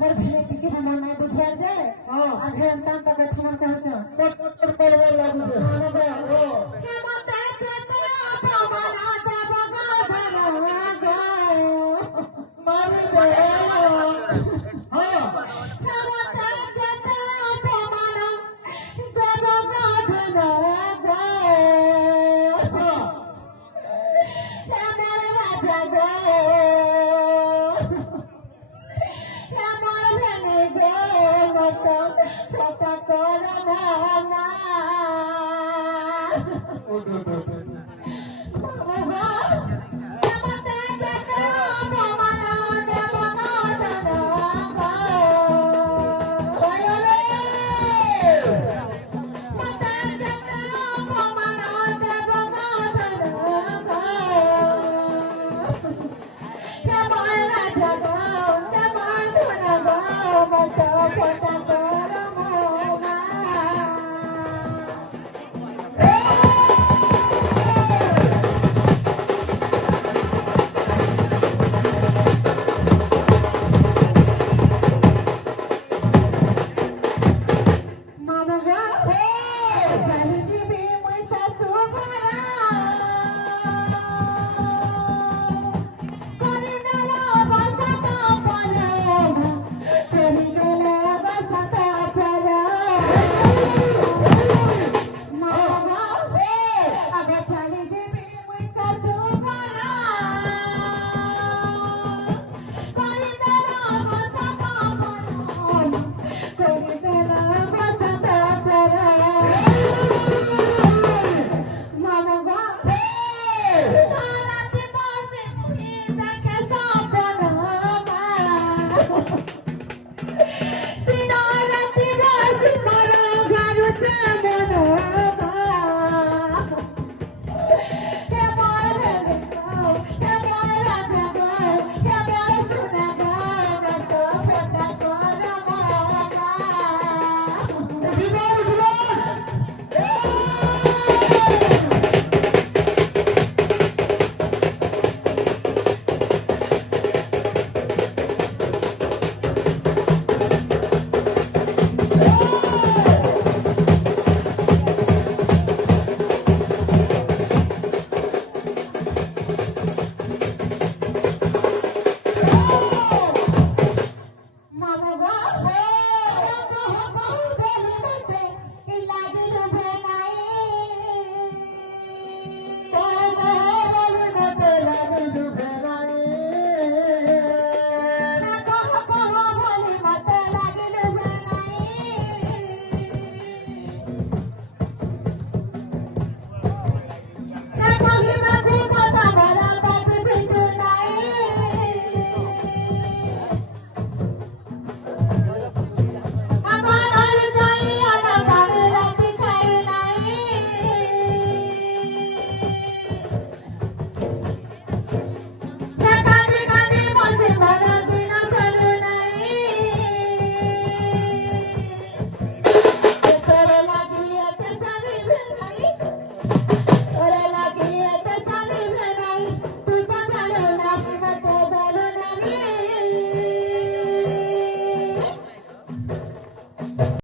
मोर भेले टिके हमर नहीं बुझवार जाए हां आ भेंता तक थमन कहछ मत परवे लागू दे ओ के मत के अपमान देव गाधना गो मारी दे हां के मत के अपमान देव गाधना गो के मेरे राजा गो के मोर भेले गो मत छोटा कर मामा ओ